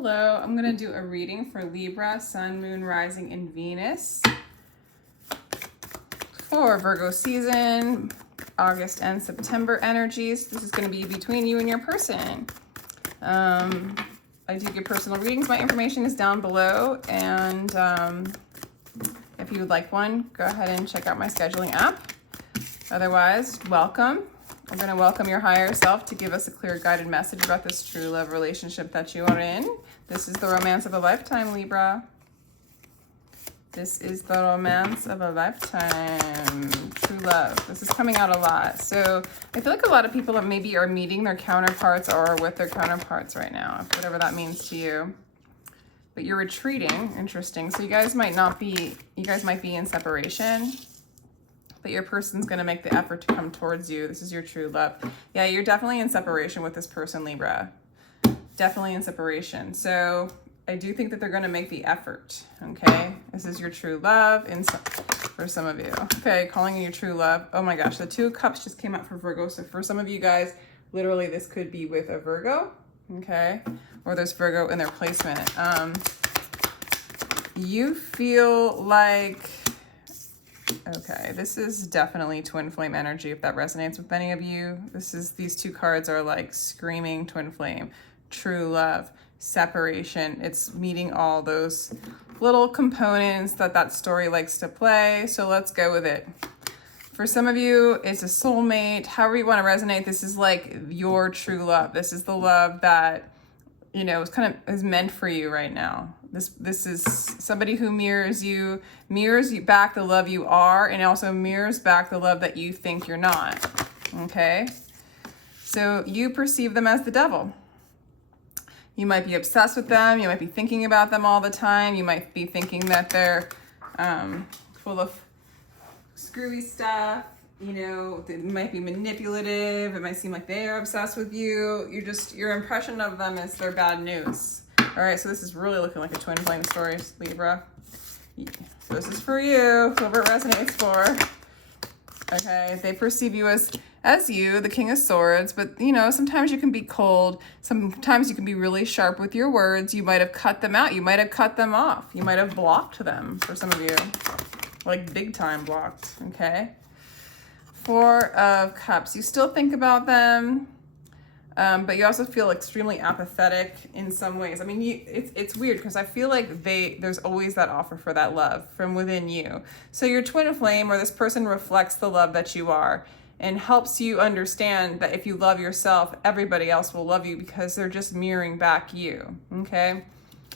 Hello, I'm going to do a reading for Libra, Sun, Moon, Rising, and Venus for Virgo season, August and September energies. This is going to be between you and your person. I do give personal readings. My information is down below, and if you would like one, go ahead and check out my scheduling app. Otherwise, welcome. I'm going to welcome your higher self to give us a clear guided message about this true love relationship that you are in. This is the romance of a lifetime, Libra. This is the romance of a lifetime. True love. This is coming out a lot. So I feel like a lot of people maybe are meeting their counterparts or with their counterparts right now, whatever that means to you. But you're retreating. Interesting. So you guys might be in separation. But your person's going to make the effort to come towards you. This is your true love. Yeah, you're definitely in separation with this person, Libra. Definitely in separation. So I do think that they're going to make the effort, okay? This is your true love for some of you. Okay, calling you your true love. Oh my gosh, the Two of Cups just came out for Virgo. So for some of you guys, literally this could be with a Virgo, okay? Or there's Virgo in their placement. You feel like... Okay, this is definitely twin flame energy if that resonates with any of you. These two cards are like screaming twin flame, true love, separation. It's meeting all those little components that story likes to play. So let's go with it. For some of you, it's a soulmate. However you want to resonate, this is like your true love. This is the love that, you know, is meant for you right now. This is somebody who mirrors you back the love you are, and also mirrors back the love that you think you're not. Okay? So you perceive them as the devil. You might be obsessed with them. You might be thinking about them all the time. You might be thinking that they're full of screwy stuff. You know, they might be manipulative. It might seem like they are obsessed with you. Your impression of them is they're bad news. All right, so this is really looking like a twin flame story, Libra. So this is for you, whoever it resonates for. Okay, they perceive you as you, the King of Swords, but you know, sometimes you can be cold. Sometimes you can be really sharp with your words. You might have cut them out. You might have cut them off. You might have blocked them for some of you, like big time blocked, okay? Four of Cups. You still think about them. But you also feel extremely apathetic in some ways. I mean, it's weird because I feel like there's always that offer for that love from within you. So your twin flame or this person reflects the love that you are and helps you understand that if you love yourself, everybody else will love you because they're just mirroring back you, okay?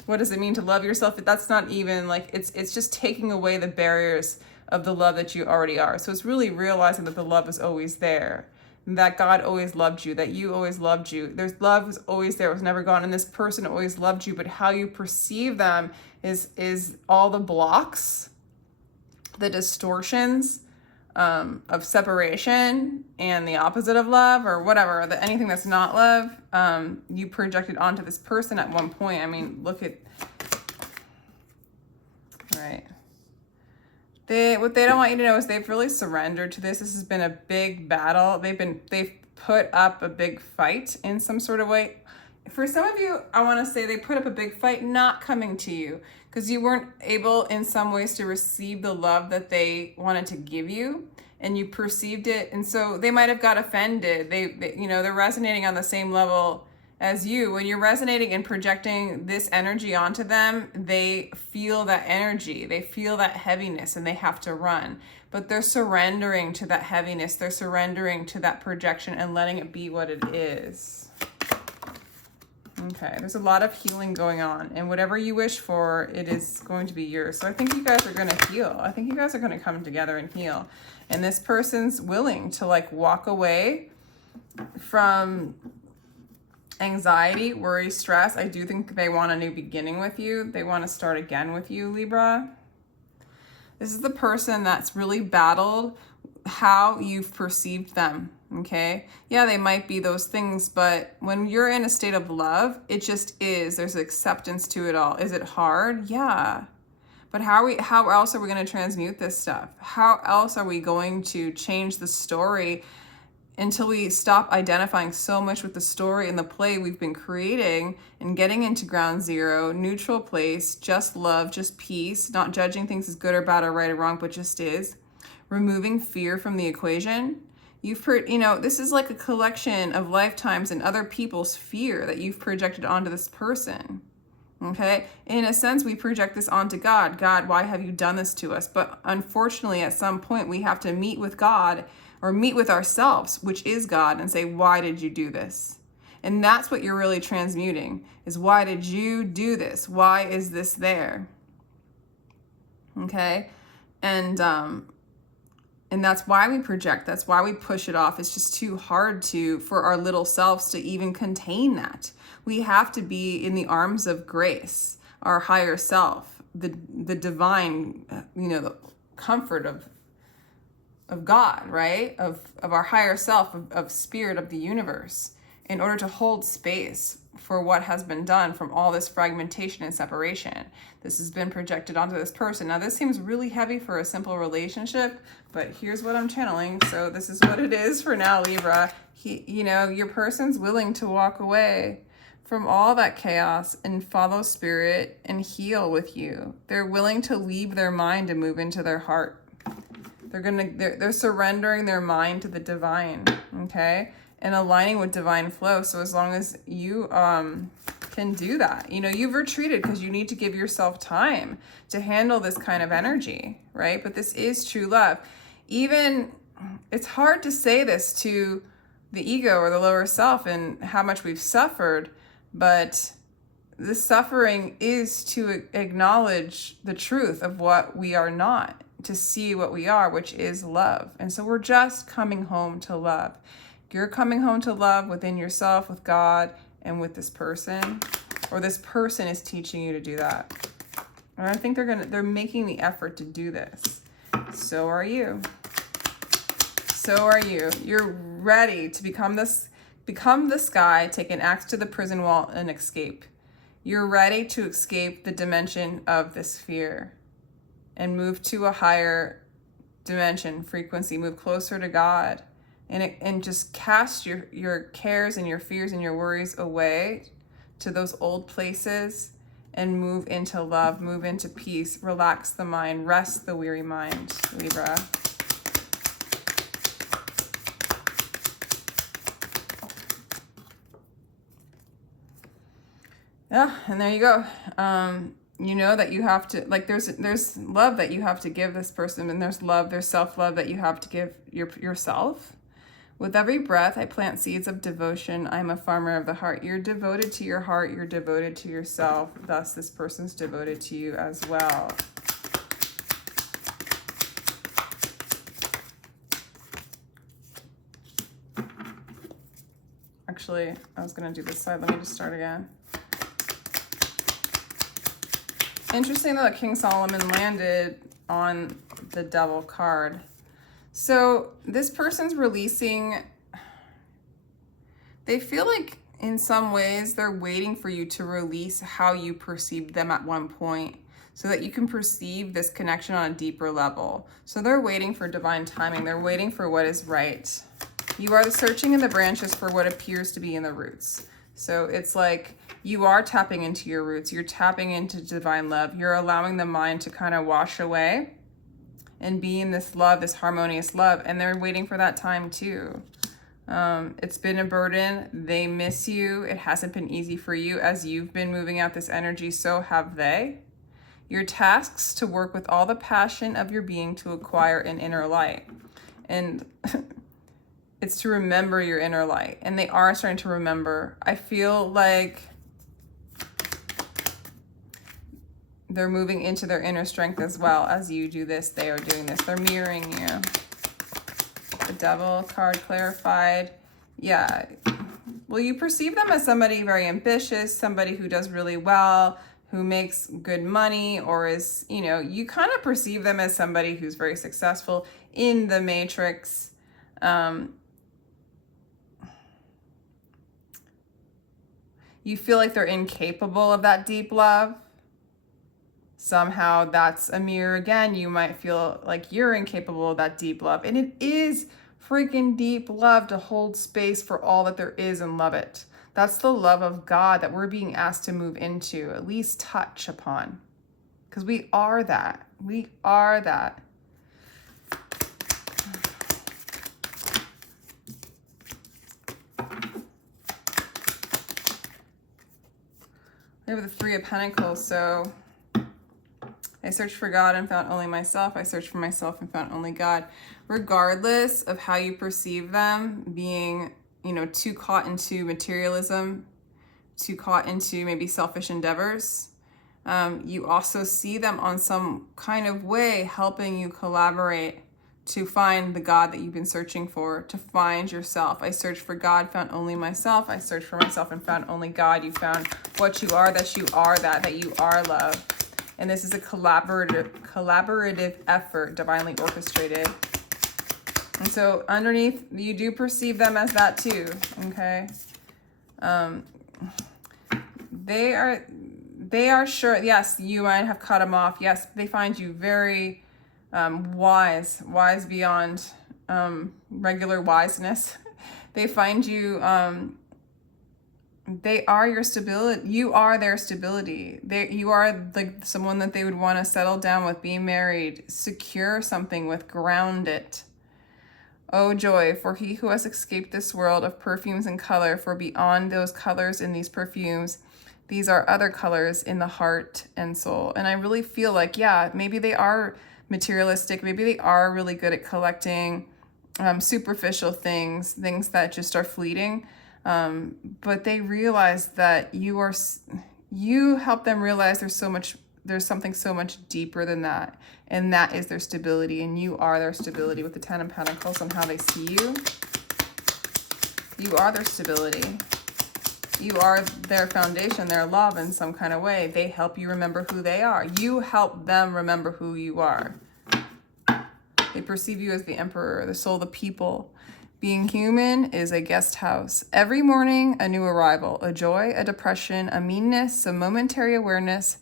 What does it mean to love yourself? That's not even like, it's just taking away the barriers of the love that you already are. So it's really realizing that the love is always there. That God always loved you, that you always loved you. There's love is always there, it was never gone, and this person always loved you, but how you perceive them is all the blocks, the distortions of separation and the opposite of love or whatever, anything that's not love, you projected onto this person at one point. I mean, look at, right. What they don't want you to know is they've really surrendered to this. This has been a big battle. They've put up a big fight in some sort of way. For some of you, I want to say they put up a big fight not coming to you because you weren't able in some ways to receive the love that they wanted to give you, and you perceived it. And so they might have got offended. They're resonating on the same level as you. When you're resonating and projecting this energy onto them, they feel that energy, they feel that heaviness, and they have to run. But they're surrendering to that heaviness, they're surrendering to that projection and letting it be what it is. Okay, there's a lot of healing going on, and whatever you wish for, it is going to be yours. So I think you guys are going to heal. I think you guys are going to come together and heal. And this person's willing to like walk away from anxiety, worry, stress. I do think they want a new beginning with you. They want to start again with you, Libra. This is the person that's really battled how you've perceived them, okay? Yeah, they might be those things, but when you're in a state of love, it just is. There's acceptance to it all. Is it hard? Yeah. But how else are we going to transmute this stuff? How else are we going to change the story until we stop identifying so much with the story and the play we've been creating and getting into ground zero, neutral place, just love, just peace, not judging things as good or bad or right or wrong, but just is, removing fear from the equation. This is like a collection of lifetimes and other people's fear that you've projected onto this person. Okay? In a sense, we project this onto God. God, why have you done this to us? But unfortunately, at some point, we have to meet with God or meet with ourselves, which is God, and say, why did you do this? And that's what you're really transmuting, is why did you do this? Why is this there? Okay? And that's why we project. That's why we push it off. It's just too hard for our little selves to even contain that. We have to be in the arms of grace, our higher self, the divine, the comfort of God, right? Of our higher self, of spirit, of the universe, in order to hold space for what has been done from all this fragmentation and separation. This has been projected onto this person. Now, this seems really heavy for a simple relationship, but here's what I'm channeling. So this is what it is for now, Libra. Your person's willing to walk away from all that chaos and follow spirit and heal with you. They're willing to leave their mind and move into their heart. They're surrendering their mind to the divine, okay? And aligning with divine flow. So as long as you can do that, you've retreated because you need to give yourself time to handle this kind of energy, right? But this is true love. Even, it's hard to say this to the ego or the lower self and how much we've suffered, but the suffering is to acknowledge the truth of what we are not, to see what we are, which is love. And so we're just coming home to love. You're coming home to love within yourself, with God, and with this person, or this person is teaching you to do that. And I think they're making the effort to do this. So are you. So are you. You're ready to become the sky, take an axe to the prison wall, and escape. You're ready to escape the dimension of this fear and move to a higher dimension, frequency, move closer to God, and just cast your cares and your fears and your worries away to those old places and move into love, move into peace, relax the mind, rest the weary mind, Libra. Yeah, and there you go. You know that you have to, like, there's love that you have to give this person, and there's self-love that you have to give yourself. With every breath, I plant seeds of devotion. I'm a farmer of the heart. You're devoted to your heart. You're devoted to yourself. Thus, this person's devoted to you as well. Actually, I was going to do this side. Let me just start again. Interesting that King Solomon landed on the Devil card. So this person's releasing, they feel like in some ways they're waiting for you to release how you perceived them at one point so that you can perceive this connection on a deeper level. So they're waiting for divine timing. They're waiting for what is right. You are the searching in the branches for what appears to be in the roots. So it's like you are tapping into your roots. You're tapping into divine love. You're allowing the mind to kind of wash away and be in this love, this harmonious love. And they're waiting for that time too. It's been a burden. They miss you. It hasn't been easy for you as you've been moving out this energy. So have they. Your tasks to work with all the passion of your being to acquire an inner light. And it's to remember your inner light. And they are starting to remember. I feel like they're moving into their inner strength as well. As you do this, they are doing this. They're mirroring you. The Devil card clarified. Yeah. Well, you perceive them as somebody very ambitious, somebody who does really well, who makes good money, or is, you kind of perceive them as somebody who's very successful in the matrix. You feel like they're incapable of that deep love. Somehow that's a mirror again. You might feel like you're incapable of that deep love. And it is freaking deep love to hold space for all that there is and love it. That's the love of God that we're being asked to move into, at least touch upon. Because we are that. We are that. We have the Three of Pentacles, so I searched for God and found only myself. I searched for myself and found only God. Regardless of how you perceive them, being, you know, too caught into materialism, too caught into maybe selfish endeavors, you also see them on some kind of way helping you collaborate to find the God that you've been searching for, to find yourself. I searched for God, found only myself. I searched for myself and found only God. You found what you are, that you are that you are love. And this is a collaborative effort, divinely orchestrated. And so underneath, you do perceive them as that too, okay? They are sure, yes, you might have cut them off. Yes, they find you very wise beyond regular wiseness. They find you, they are your stability. You are their stability. You are like someone that they would want to settle down with, be married, secure something with, ground it. Oh joy, for he who has escaped this world of perfumes and color, for beyond those colors in these perfumes, these are other colors in the heart and soul. And I really feel like, yeah, maybe they are materialistic. Maybe they are really good at collecting superficial things that just are fleeting. But they realize that you help them realize there's something so much deeper than that. And that is their stability. And you are their stability with the Ten of Pentacles on how they see you. You are their stability. You are their foundation, their love in some kind of way. They help you remember who they are. You help them remember who you are. They perceive you as the emperor, the soul of the people. Being human is a guest house. Every morning, a new arrival, a joy, a depression, a meanness, a momentary awareness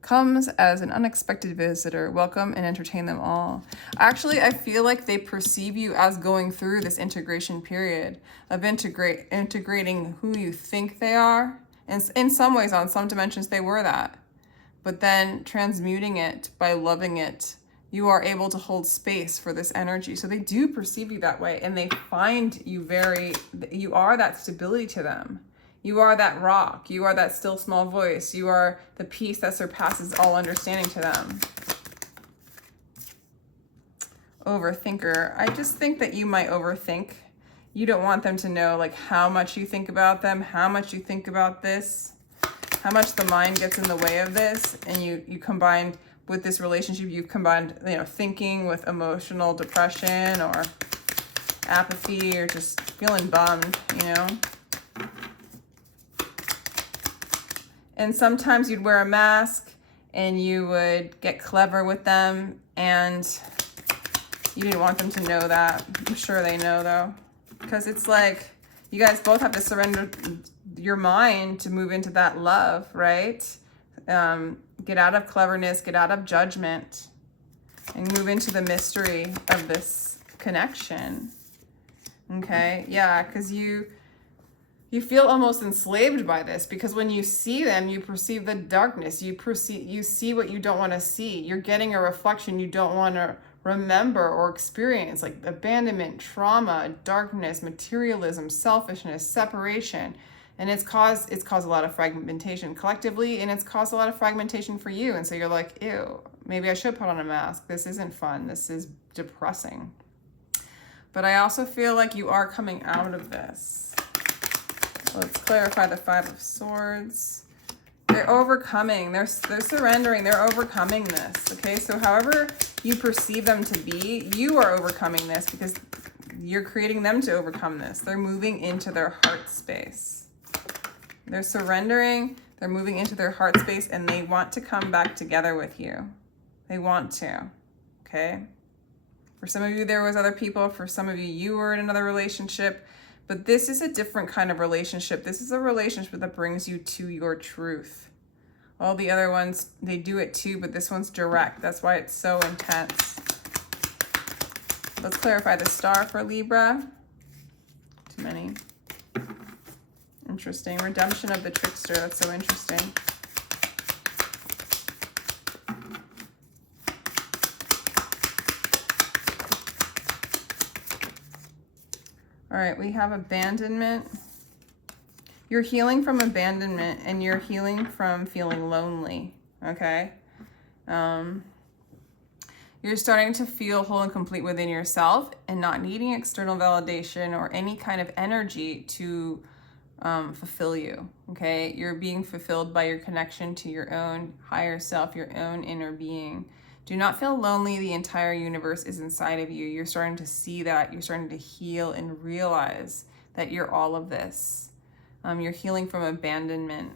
comes as an unexpected visitor. Welcome and entertain them all. Actually, I feel like they perceive you as going through this integration period of integrating who you think they are. And in some ways, on some dimensions, they were that. But then transmuting it by loving it, you are able to hold space for this energy. So they do perceive you that way, and they find you you are that stability to them. You are that rock. You are that still small voice. You are the peace that surpasses all understanding to them. Overthinker. I just think that you might overthink. You don't want them to know like how much you think about them, how much you think about this, how much the mind gets in the way of this. And you combined with this relationship, you've combined, you know, thinking with emotional depression or apathy or just feeling bummed, you know. And sometimes you'd wear a mask and you would get clever with them, and you didn't want them to know that. I'm sure they know though, because it's like you guys both have to surrender your mind to move into that love, right? Get out of cleverness, get out of judgment, and move into the mystery of this connection. Okay, yeah, because you feel almost enslaved by this, because when you see them, you perceive the darkness. You see what you don't want to see. You're getting a reflection you don't want to remember or experience, like abandonment, trauma, darkness, materialism, selfishness, separation. And it's caused a lot of fragmentation collectively, and it's caused a lot of fragmentation for you. And so you're like, ew, maybe I should put on a mask. This isn't fun. This is depressing. But I also feel like you are coming out of this. Let's clarify the Five of Swords. They're overcoming. They're surrendering. They're overcoming this. Okay, so however you perceive them to be, you are overcoming this because you're creating them to overcome this. They're moving into their heart space. They're surrendering. They're moving into their heart space, and they want to come back together with you. They want to. Okay. For some of you, there was other people. For some of you, you were in another relationship. But this is a different kind of relationship. This is a relationship that brings you to your truth. All the other ones, they do it too, but this one's direct. That's why it's so intense. Let's clarify the star for Libra. Too many. Interesting. Redemption of the trickster. That's so interesting. All right, we have abandonment. You're healing from abandonment and you're healing from feeling lonely, okay? You're starting to feel whole and complete within yourself and not needing external validation or any kind of energy to fulfill you, okay? You're being fulfilled by your connection to your own higher self, your own inner being. Do not feel lonely. The entire universe is inside of you. You're starting to see that. You're starting to heal and realize that you're all of this. You're healing from abandonment.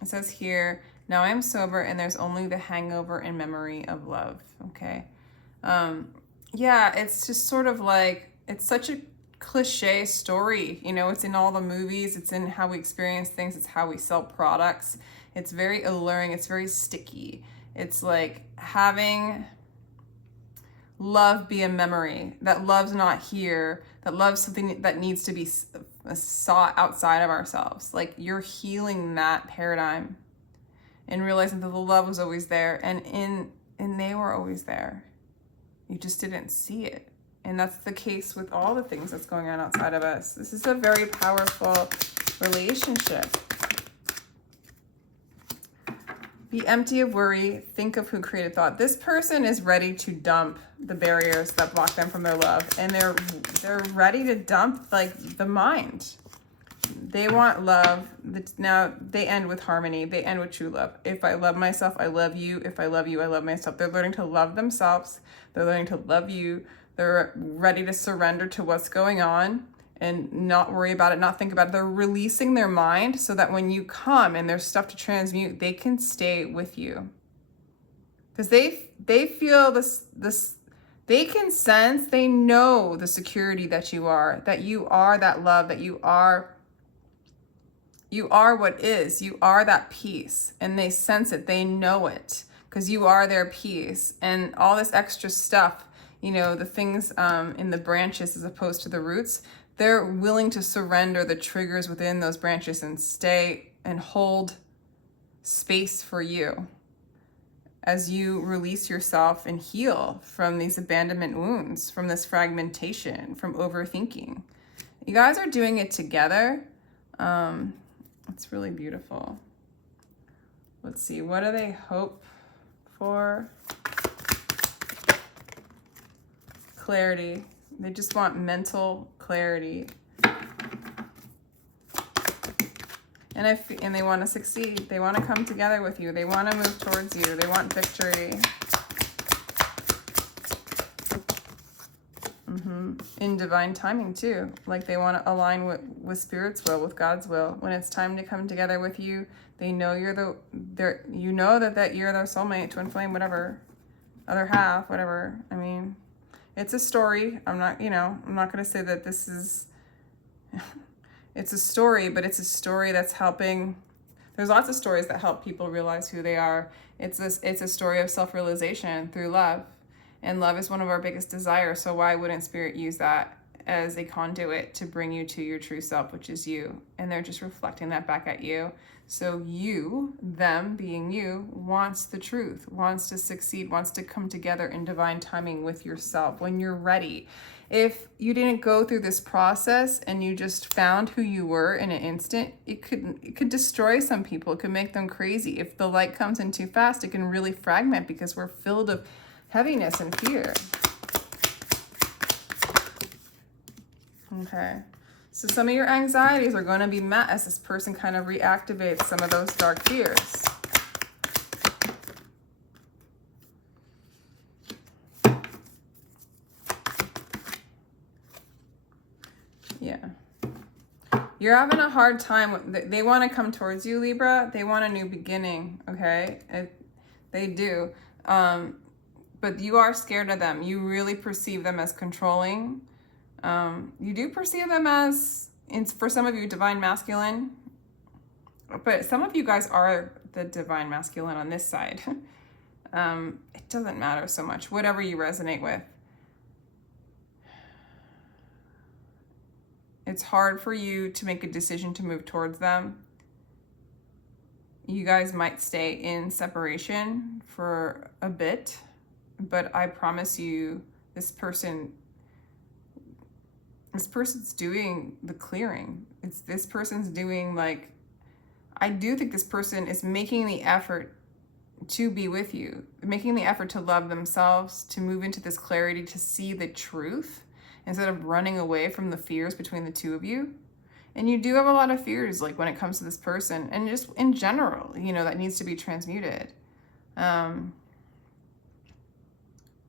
It says here, now I'm sober and there's only the hangover and memory of love, okay? Yeah, it's just sort of like, it's such a cliche story. You know, it's in all the movies. It's in how we experience things. It's how we sell products. It's very alluring. It's very sticky. It's like having love be a memory, that love's not here, that love's something that needs to be sought outside of ourselves. Like you're healing that paradigm and realizing that the love was always there and they were always there. You just didn't see it. And that's the case with all the things that's going on outside of us. This is a very powerful relationship. Be empty of worry. Think of who created thought. This person is ready to dump the barriers that block them from their love. And they're ready to dump like the mind. They want love. Now they end with harmony. They end with true love. If I love myself, I love you. If I love you, I love myself. They're learning to love themselves. They're learning to love you. They're ready to surrender to what's going on and not worry about it, not think about it. They're releasing their mind so that when you come and there's stuff to transmute, they can stay with you. Because they feel this, they can sense, they know the security that you are that love, that you are what is, you are that peace. And they sense it, they know it, because you are their peace. And all this extra stuff, you know, the things in the branches as opposed to the roots, they're willing to surrender the triggers within those branches and stay and hold space for you as you release yourself and heal from these abandonment wounds, from this fragmentation, from overthinking. You guys are doing it together. It's really beautiful. Let's see, what do they hope for? Clarity. They just want mental clarity. And they want to succeed. They want to come together with you. They want to move towards you. They want victory. In divine timing too. Like they want to align with Spirit's will, with God's will. When it's time to come together with you, they know you're you know that you're their soulmate, twin flame, whatever, other half, whatever. I mean, it's a story. I'm not going to say that this is, it's a story, but it's a story that's helping. There's lots of stories that help people realize who they are. It's a story of self-realization through love. And love is one of our biggest desires. So why wouldn't Spirit use that as a conduit to bring you to your true self, which is you? And they're just reflecting that back at you. So you, them being you, wants the truth, wants to succeed, wants to come together in divine timing with yourself when you're ready. If you didn't go through this process and you just found who you were in an instant, it could destroy some people. It could make them crazy. If the light comes in too fast, it can really fragment because we're filled of heaviness and fear. Okay. So some of your anxieties are going to be met as this person kind of reactivates some of those dark fears. Yeah. You're having a hard time. They want to come towards you, Libra. They want a new beginning, okay? They do. But you are scared of them. You really perceive them as controlling. You do perceive them as, for some of you, divine masculine. But some of you guys are the divine masculine on this side. It doesn't matter so much. Whatever you resonate with. It's hard for you to make a decision to move towards them. You guys might stay in separation for a bit, but I promise you, this person's doing the clearing. This person's doing, like, I do think this person is making the effort to be with you, making the effort to love themselves, to move into this clarity, to see the truth instead of running away from the fears between the two of you. And you do have a lot of fears, like when it comes to this person, and just in general, you know, that needs to be transmuted.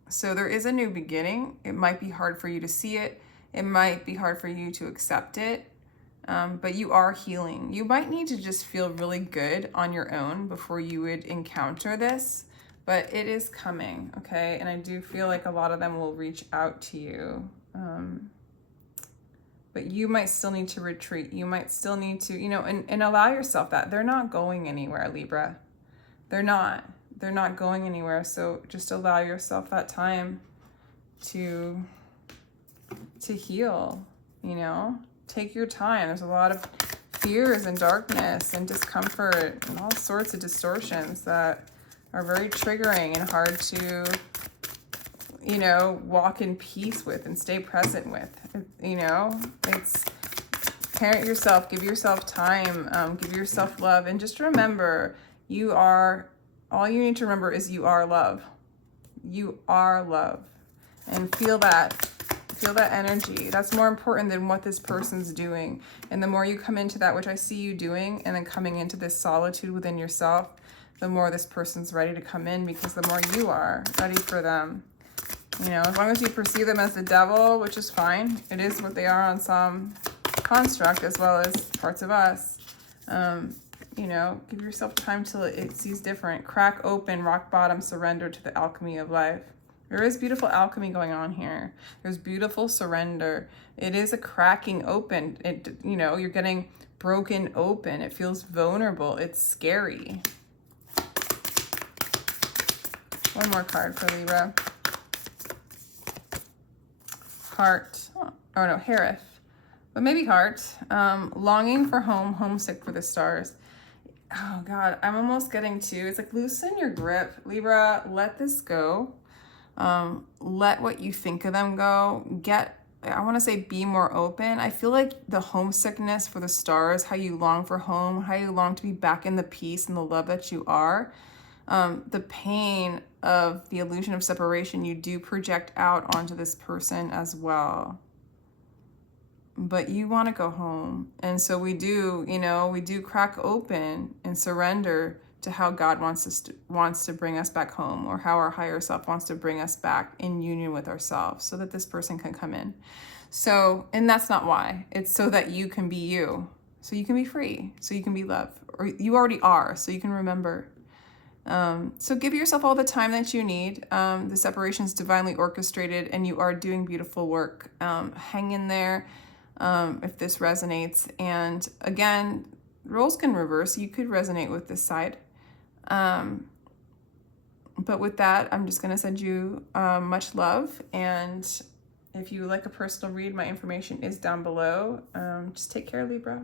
So there is a new beginning. It might be hard for you to see it. It might be hard for you to accept it. But you are healing. You might need to just feel really good on your own before you would encounter this, but it is coming, okay? And I do feel like a lot of them will reach out to you. But you might still need to retreat. You might still need to, you know, and allow yourself that. They're not going anywhere, Libra. They're not going anywhere. So just allow yourself that time to heal, you know? Take your time. There's a lot of fears and darkness and discomfort and all sorts of distortions that are very triggering and hard to, you know, walk in peace with and stay present with. You know, it's parent yourself, give yourself time, give yourself love, and just remember, all you need to remember is you are love. You are love. And feel that energy. That's more important than what this person's doing. And the more you come into that, which I see you doing, and then coming into this solitude within yourself, the more this person's ready to come in, because the more you are ready for them. You know, as long as you perceive them as the devil, which is fine. It is what they are on some construct, as well as parts of us. You know, give yourself time till it sees different. Crack open, rock bottom, surrender to the alchemy of life. There is beautiful alchemy going on here. There's beautiful surrender. It is a cracking open. You know, you're getting broken open. It feels vulnerable. It's scary. One more card for Libra. Heart. Oh no, Harith. But maybe heart. Longing for home, homesick for the stars. Oh God, I'm almost getting to, it's like loosen your grip. Libra, let this go. Let what you think of them go. I want to say be more open. I feel like the homesickness for the stars, how you long for home, how you long to be back in the peace and the love that you are, the pain of the illusion of separation, you do project out onto this person as well. But you want to go home. And so we do, you know, we do crack open and surrender to how God wants to bring us back home, or how our higher self wants to bring us back in union with ourselves, so that this person can come in. So, and that's not why. It's so that you can be you, so you can be free, so you can be loved, or you already are, so you can remember. So give yourself all the time that you need. The separation is divinely orchestrated, and you are doing beautiful work. Hang in there if this resonates. And again, roles can reverse. You could resonate with this side. But with that, I'm just going to send you much love. And if you would like a personal read, my information is down below. Just take care, Libra.